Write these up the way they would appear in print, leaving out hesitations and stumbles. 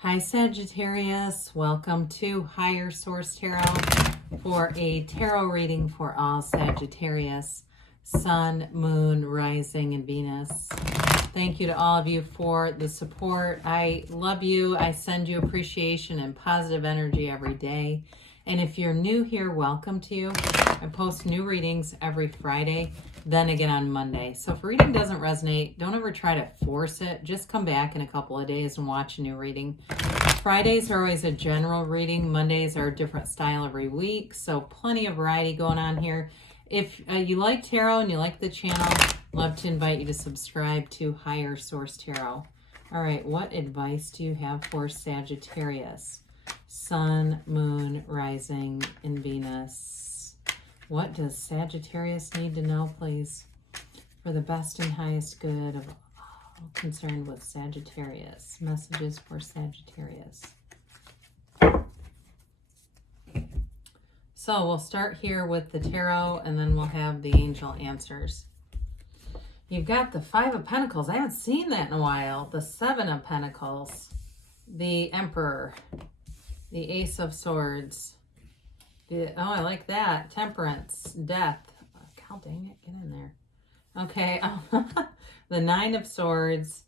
Hi Sagittarius, welcome to Higher Source Tarot for a tarot reading for all Sagittarius, Sun, Moon, Rising, and Venus. Thank you to all of you for the support. I love you. I send you appreciation and positive energy every day. And if you're new here, welcome to you. I post new readings every Friday, then again on Monday. So if a reading doesn't resonate, don't ever try to force it. Just come back in a couple of days and watch a new reading. Fridays are always a general reading. Mondays are a different style every week. So plenty of variety going on here. If you like tarot and you like the channel, love to invite you to subscribe to Higher Source Tarot. All right, what advice do you have for Sagittarius? Sun, Moon, Rising, and Venus. What does Sagittarius need to know, please, for the best and highest good of all concerned with Sagittarius? Messages for Sagittarius. So we'll start here with the tarot, and then we'll have the angel answers. You've got the Five of Pentacles. I haven't seen that in a while. The Seven of Pentacles. The Emperor. The Ace of Swords. Oh, I like that. Temperance. Death. God dang it. Get in there. Okay. The Nine of Swords.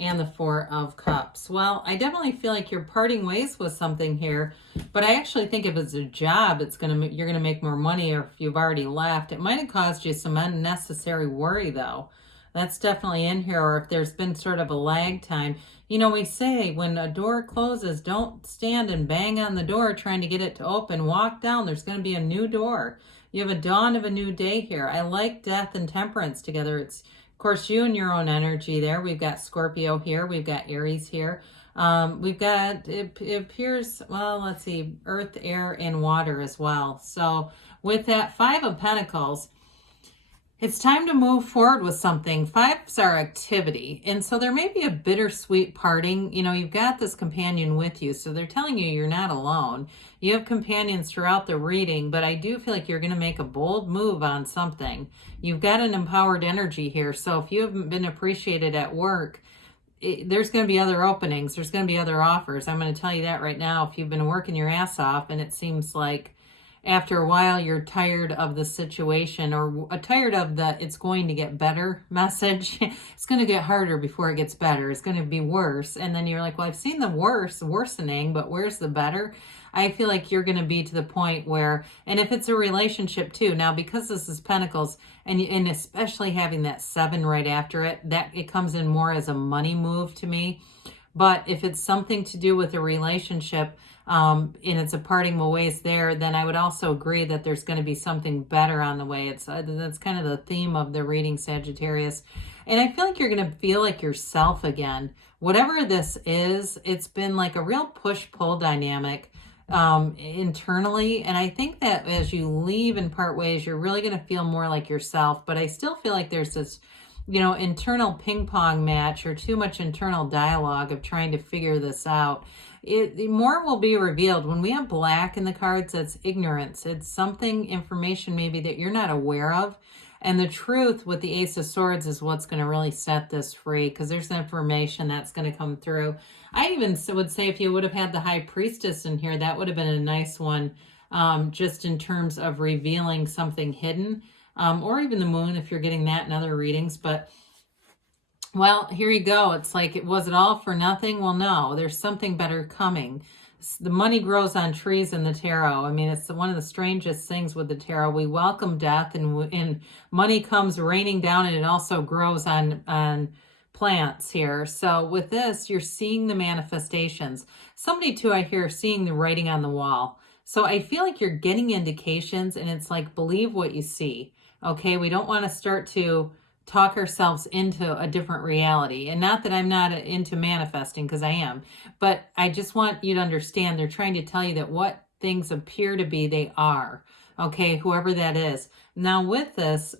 And the Four of Cups. Well, I definitely feel like you're parting ways with something here. But I actually think if it's a job, you're going to make more money, or if you've already left. It might have caused you some unnecessary worry, though. That's definitely in here. Or if there's been sort of a lag time. You know, we say when a door closes, don't stand and bang on the door trying to get it to open. Walk down. There's going to be a new door. You have a dawn of a new day here. I like death and temperance together. It's, of course, you and your own energy there. We've got Scorpio here. We've got Aries here. We've got, it appears, well, let's see, earth, air, and water as well. So with that Five of Pentacles, it's time to move forward with something. Fives are activity. And so there may be a bittersweet parting. You know, you've got this companion with you. So they're telling you you're not alone. You have companions throughout the reading, but I do feel like you're going to make a bold move on something. You've got an empowered energy here. So if you haven't been appreciated at work, there's going to be other openings. There's going to be other offers. I'm going to tell you that right now. If you've been working your ass off and it seems like after a while you're tired of the situation, or tired of the it's going to get better message. It's going to get harder before it gets better. It's going to be worse. And then you're like, well, I've seen the worsening, but where's the better? I feel like you're going to be to the point where, and if it's a relationship too, now because this is Pentacles, and especially having that Seven right after it, that it comes in more as a money move to me. But if it's something to do with a relationship, and it's a parting ways there, then I would also agree that there's going to be something better on the way. That's kind of the theme of the reading, Sagittarius. And I feel like you're going to feel like yourself again. Whatever this is, it's been like a real push-pull dynamic internally. And I think that as you leave and part ways, you're really going to feel more like yourself. But I still feel like there's this, you know, internal ping pong match, or too much internal dialogue of trying to figure this out. More will be revealed. When we have black in the cards, that's ignorance. It's something, information maybe that you're not aware of. And the truth with the Ace of Swords is what's going to really set this free, because there's information that's going to come through. I even would say if you would have had the High Priestess in here, that would have been a nice one, just in terms of revealing something hidden, or even the Moon if you're getting that in other readings. But well, here you go. It's like, was it all for nothing? Well, no, there's something better coming. The money grows on trees in the tarot. I mean, it's one of the strangest things with the tarot. We welcome death, and money comes raining down, and it also grows on plants here. So with this, you're seeing the manifestations. Somebody too, I hear, seeing the writing on the wall. So I feel like you're getting indications, and it's like, believe what you see. Okay, we don't want to start to talk ourselves into a different reality. And not that I'm not into manifesting, because I am, but I just want you to understand they're trying to tell you that what things appear to be, they are. Okay, whoever that is. Now with this,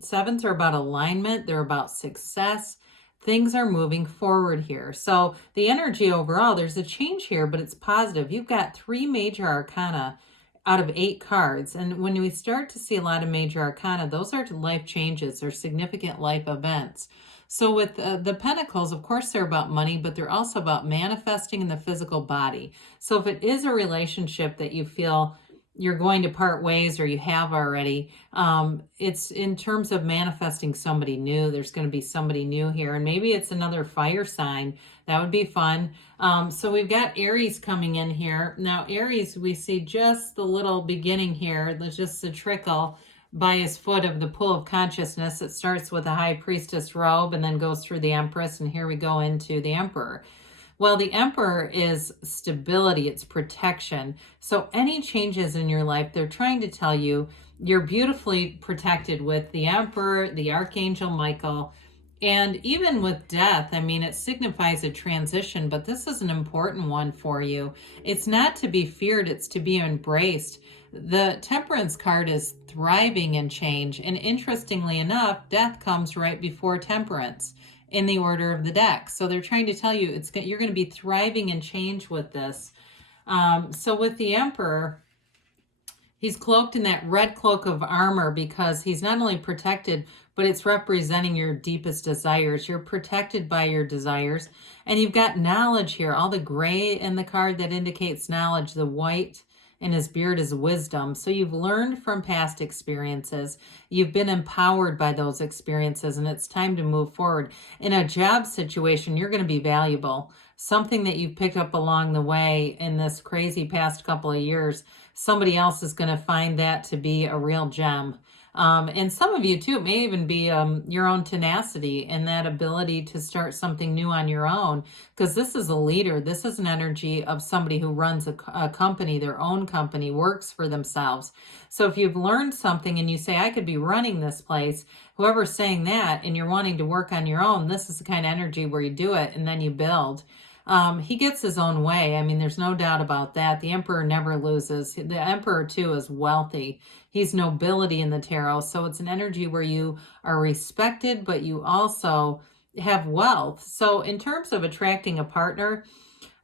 sevens are about alignment. They're about success. Things are moving forward here. So the energy overall, there's a change here, but it's positive. You've got 3 major arcana out of 8 cards. And when we start to see a lot of major arcana, those are life changes or significant life events. So with the Pentacles, of course, they're about money, but they're also about manifesting in the physical body. So if it is a relationship that you feel you're going to part ways or you have already, it's in terms of manifesting somebody new. There's going to be somebody new here, and maybe it's another fire sign. That would be fun. So we've got Aries coming in here. Now, Aries, we see just the little beginning here. There's just the trickle by his foot of the pool of consciousness. It starts with a high priestess robe and then goes through the Empress, and here we go into the Emperor. Well, the Emperor is stability, it's protection. So any changes in your life, they're trying to tell you you're beautifully protected with the Emperor, the Archangel Michael, and even with death. I mean, it signifies a transition, but this is an important one for you. It's not to be feared, it's to be embraced. The Temperance card is thriving in change, and interestingly enough, death comes right before Temperance in the order of the deck. So they're trying to tell you you're going to be thriving in change with this. So with the Emperor, he's cloaked in that red cloak of armor because he's not only protected, but it's representing your deepest desires. You're protected by your desires. And you've got knowledge here. All the gray in the card that indicates knowledge, the white in his beard is wisdom. So you've learned from past experiences. You've been empowered by those experiences, and it's time to move forward. In a job situation, you're going to be valuable. Something that you've picked up along the way in this crazy past couple of years, somebody else is going to find that to be a real gem. And some of you too, it may even be your own tenacity and that ability to start something new on your own, because this is a leader. This is an energy of somebody who runs a company, their own company, works for themselves. So if you've learned something and you say, I could be running this place, whoever's saying that, and you're wanting to work on your own, this is the kind of energy where you do it and then you build. He gets his own way. I mean, there's no doubt about that. The Emperor never loses. The Emperor, too, is wealthy. He's nobility in the tarot. So it's an energy where you are respected, but you also have wealth. So in terms of attracting a partner,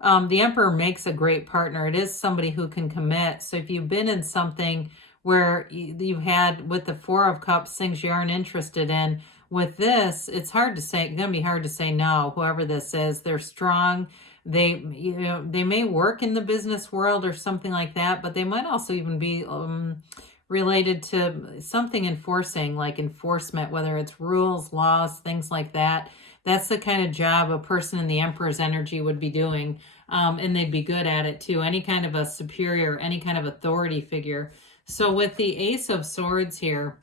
the Emperor makes a great partner. It is somebody who can commit. So if you've been in something where you've had with the Four of Cups, things you aren't interested in, with this, it's hard to say, it's going to be hard to say no, whoever this is. They're strong. They may work in the business world or something like that, but they might also even be related to something enforcing, like enforcement, whether it's rules, laws, things like that. That's the kind of job a person in the Emperor's energy would be doing, and they'd be good at it too. Any kind of a superior, any kind of authority figure. So with the Ace of Swords here,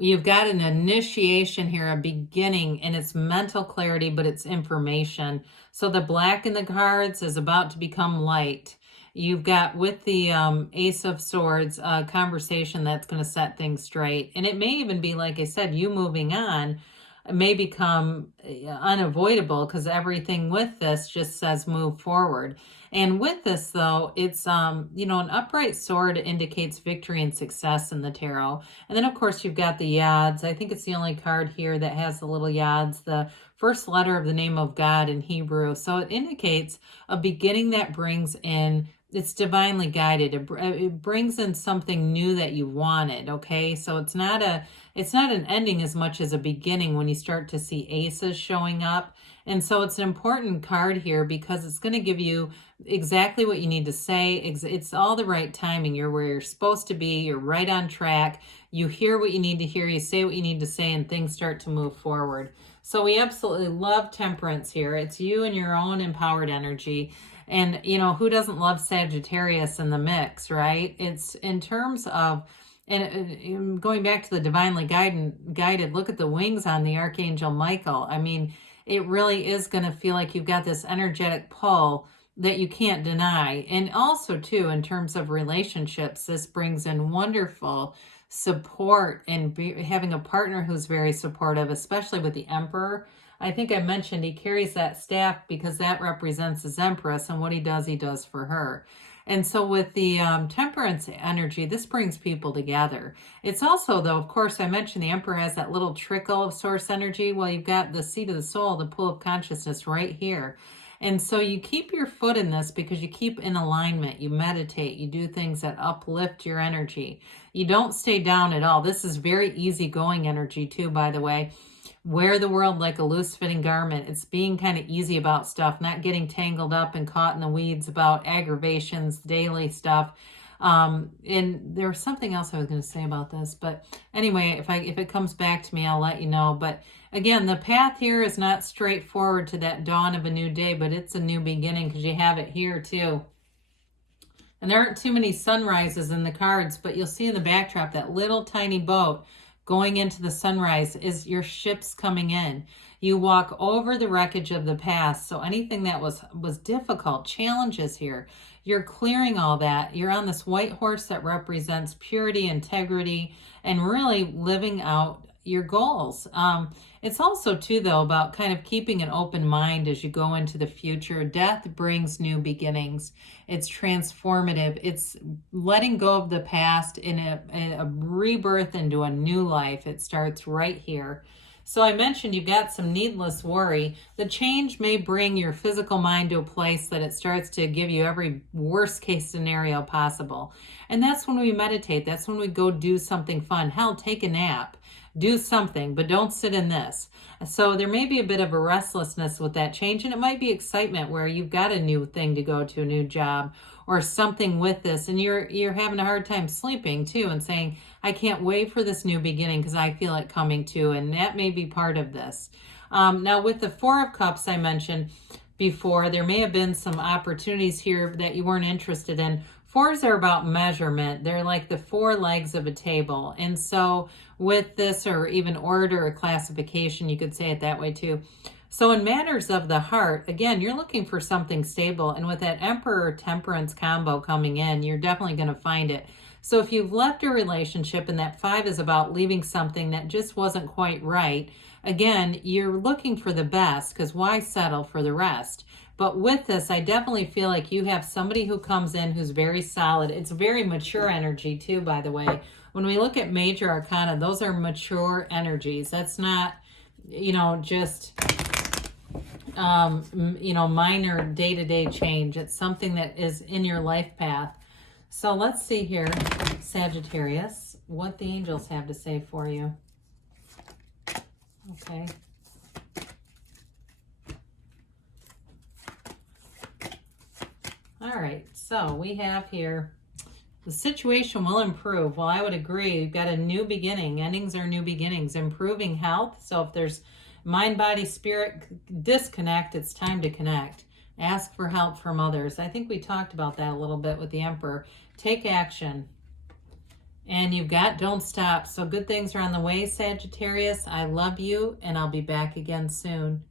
you've got an initiation here, a beginning, and it's mental clarity, but it's information. So the black in the cards is about to become light. You've got with the Ace of Swords, a conversation that's going to set things straight. And it may even be, like I said, you moving on may become unavoidable because everything with this just says move forward. And with this, though, it's, an upright sword indicates victory and success in the tarot. And then, of course, you've got the Yads. I think it's the only card here that has the little Yads, the first letter of the name of God in Hebrew. So it indicates a beginning that brings in, it's divinely guided. It brings in something new that you wanted, okay? So it's not an ending as much as a beginning when you start to see aces showing up. And so it's an important card here because it's going to give you exactly what you need to say. It's all the right timing. You're where you're supposed to be. You're right on track. You hear what you need to hear. You say what you need to say, and things start to move forward. So we absolutely love Temperance here. It's you and your own empowered energy. And, who doesn't love Sagittarius in the mix, right? It's in terms of, and going back to the divinely guided, look at the wings on the Archangel Michael. I mean, it really is going to feel like you've got this energetic pull that you can't deny. And also, too, in terms of relationships, this brings in wonderful support and having a partner who's very supportive, especially with the Emperor. I think I mentioned he carries that staff because that represents his Empress, and what he does for her. And so with the Temperance energy, this brings people together. It's also, though, of course, I mentioned the Emperor has that little trickle of source energy. Well, you've got the seat of the soul, the pool of consciousness right here. And so you keep your foot in this because you keep in alignment. You meditate. You do things that uplift your energy. You don't stay down at all. This is very easygoing energy, too, by the way. wear the world like a loose-fitting garment. It's being kind of easy about stuff, not getting tangled up and caught in the weeds about aggravations, daily stuff. And there was something else I was going to say about this, but anyway, if it comes back to me, I'll let you know. But again, the path here is not straightforward to that dawn of a new day, but it's a new beginning because you have it here too. And there aren't too many sunrises in the cards, but you'll see in the backdrop that little tiny boat going into the sunrise is your ships coming in. You walk over the wreckage of the past. So anything that was difficult, challenges here, you're clearing all that. You're on this white horse that represents purity, integrity, and really living out your goals. It's also too, though, about kind of keeping an open mind as you go into the future. Death brings new beginnings. It's transformative. It's letting go of the past in a rebirth into a new life. It starts right here. So I mentioned you've got some needless worry. The change may bring your physical mind to a place that it starts to give you every worst case scenario possible. And that's when we meditate. That's when we go do something fun. Hell, take a nap. Do something, but don't sit in this. So there may be a bit of a restlessness with that change, and it might be excitement where you've got a new thing to go to, a new job or something with this, and you're having a hard time sleeping too and saying, I can't wait for this new beginning because I feel it coming too, and that may be part of this. Now with the Four of Cups I mentioned before, there may have been some opportunities here that you weren't interested in. Fours are about measurement. They're like the four legs of a table. And so with this, or even order or classification, you could say it that way too. So in matters of the heart, again, you're looking for something stable. And with that Emperor Temperance combo coming in, you're definitely going to find it. So if you've left a relationship and that 5 is about leaving something that just wasn't quite right, again, you're looking for the best because why settle for the rest? But with this, I definitely feel like you have somebody who comes in who's very solid. It's very mature energy too, by the way. When we look at major arcana, those are mature energies. That's not, just, minor day-to-day change. It's something that is in your life path. So let's see here, Sagittarius, what the angels have to say for you. Okay. All right, so we have here, the situation will improve. Well, I would agree. You've got a new beginning. Endings are new beginnings. Improving health. So if there's mind, body, spirit disconnect, it's time to connect. Ask for help from others. I think we talked about that a little bit with the Emperor. Take action. And you've got don't stop. So good things are on the way, Sagittarius. I love you, and I'll be back again soon.